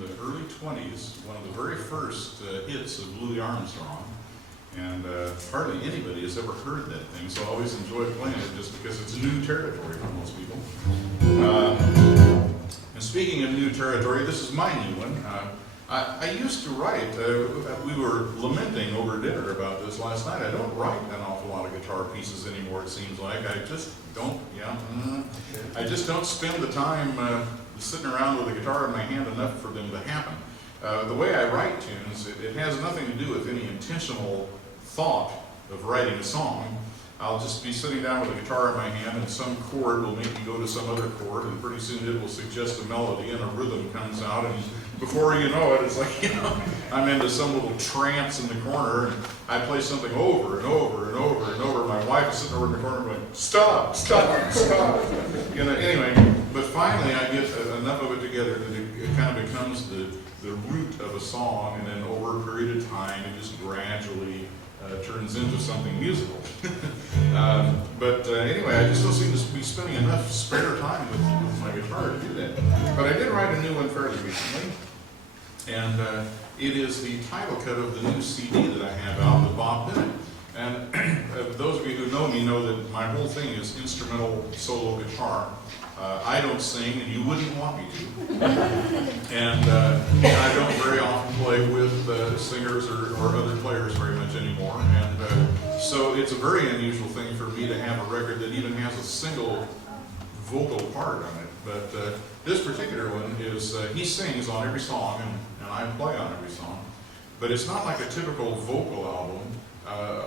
the early 20s, one of the very first hits of Louis Armstrong. And hardly anybody has ever heard that thing, so I always enjoy playing it just because it's new territory for most people. And speaking of new territory, this is my new one. I used to write, we were lamenting over dinner about this last night. I don't write an awful lot of guitar pieces anymore, it seems like. I just don't, I just don't spend the time sitting around with a guitar in my hand enough for them to happen. The way I write tunes, it has nothing to do with any intentional thought of writing a song. I'll just be sitting down with a guitar in my hand and some chord will make me go to some other chord, and pretty soon it will suggest a melody and a rhythm comes out, and before you know it, it's like, I'm into some little trance in the corner, and I play something over and over and over and over. My wife is sitting over in the corner going, stop, stop, stop. Anyway, but finally I get enough of it together that it kind of becomes the root of a song, and then over a period of time it just gradually turns into something musical. Anyway, I just don't seem to be spending enough spare time with my guitar to do that. But I did write a new one fairly recently, and it is the title cut of the new CD that I have out with Bob Bennett. And those of you who know me know that my whole thing is instrumental solo guitar. I don't sing, and you wouldn't want me to. And I don't very often play with singers or other players very much anymore. And so it's a very unusual thing for me to have a record that even has a single vocal part on it. But this particular one is, he sings on every song, and I play on every song. But it's not like a typical vocal album.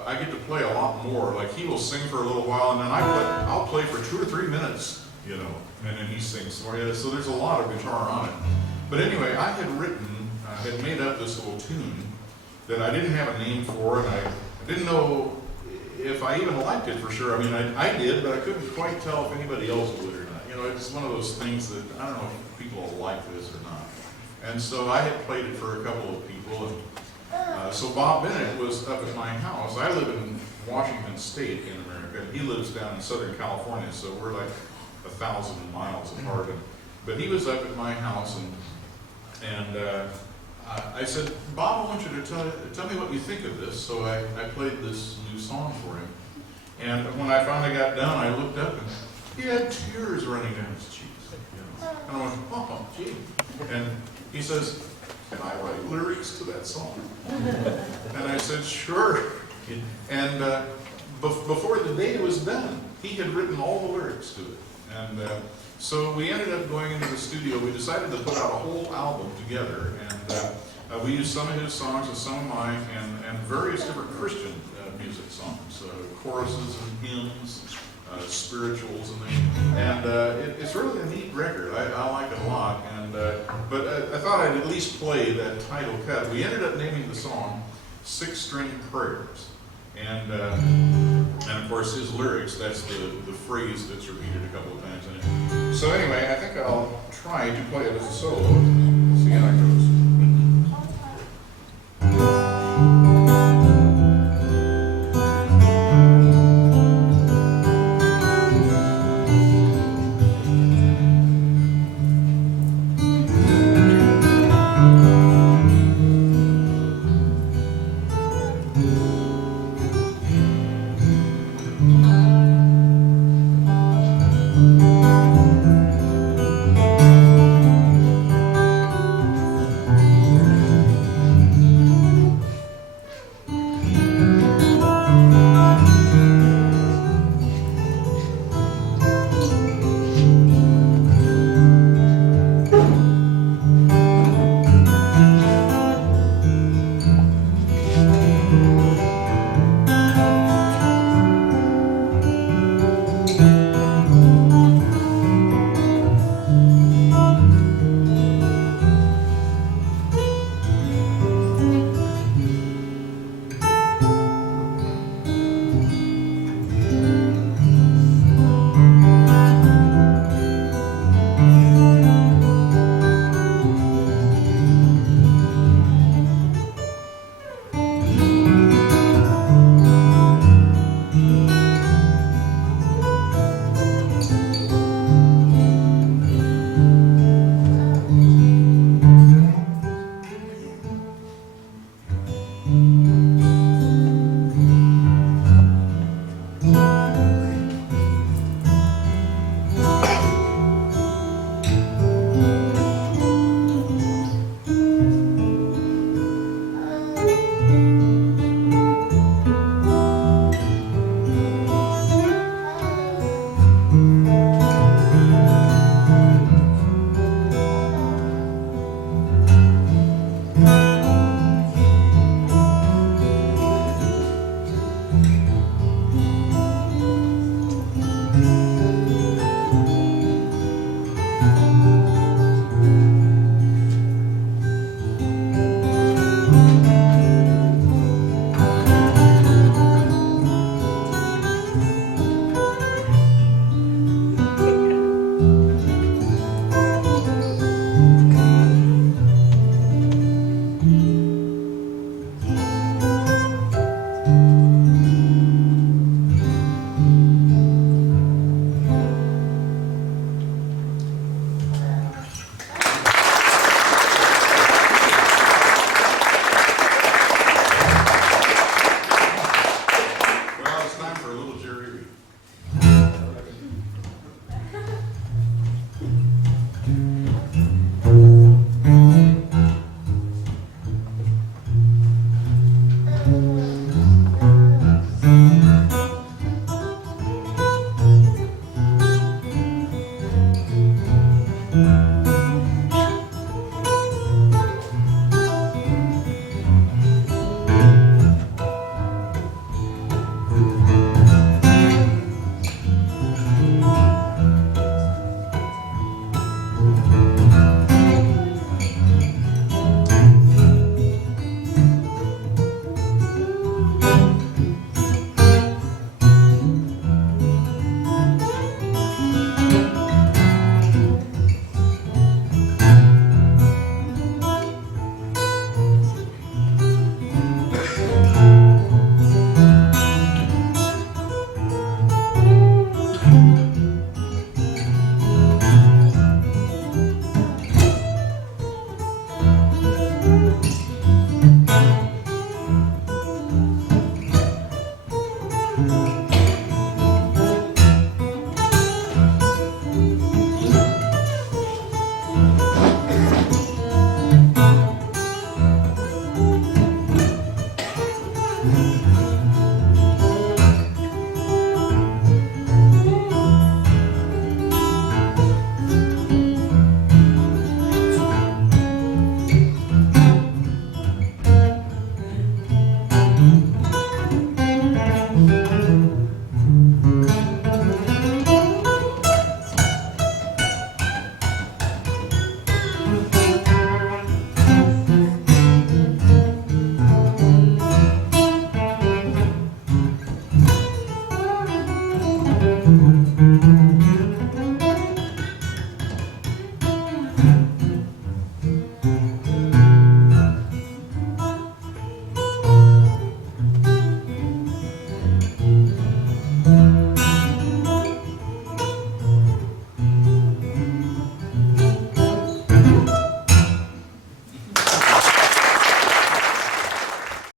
I get to play a lot more. Like, he will sing for a little while, and then I'll play for 2 or 3 minutes. And then he sings for you. So there's a lot of guitar on it. But anyway, I had made up this little tune that I didn't have a name for, and I didn't know if I even liked it for sure. I mean, I did, but I couldn't quite tell if anybody else would or not. It's one of those things that I don't know if people will like this or not. And so I had played it for a couple of people, and so Bob Bennett was up at my house. I live in Washington State in America, and he lives down in Southern California, so we're like 1,000 miles apart. But he was up at my house, and I said, Bob, I want you to tell me what you think of this. So I played this new song for him. And when I finally got done, I looked up, and he had tears running down his cheeks. And I went, oh, gee. And he says, can I write lyrics to that song? And I said, sure. And before the day was done, he had written all the lyrics to it. And so we ended up going into the studio. We decided to put out a whole album together, and we used some of his songs and some of mine, and various different Christian music songs, choruses and hymns, spirituals and things. And it's really a neat record. I like it a lot. But I thought I'd at least play that title cut. We ended up naming the song 6 String Prayers. And of course his lyrics, that's the phrase that's repeated a couple of times in it. So anyway, I think I'll try to play it as a solo. See how it goes.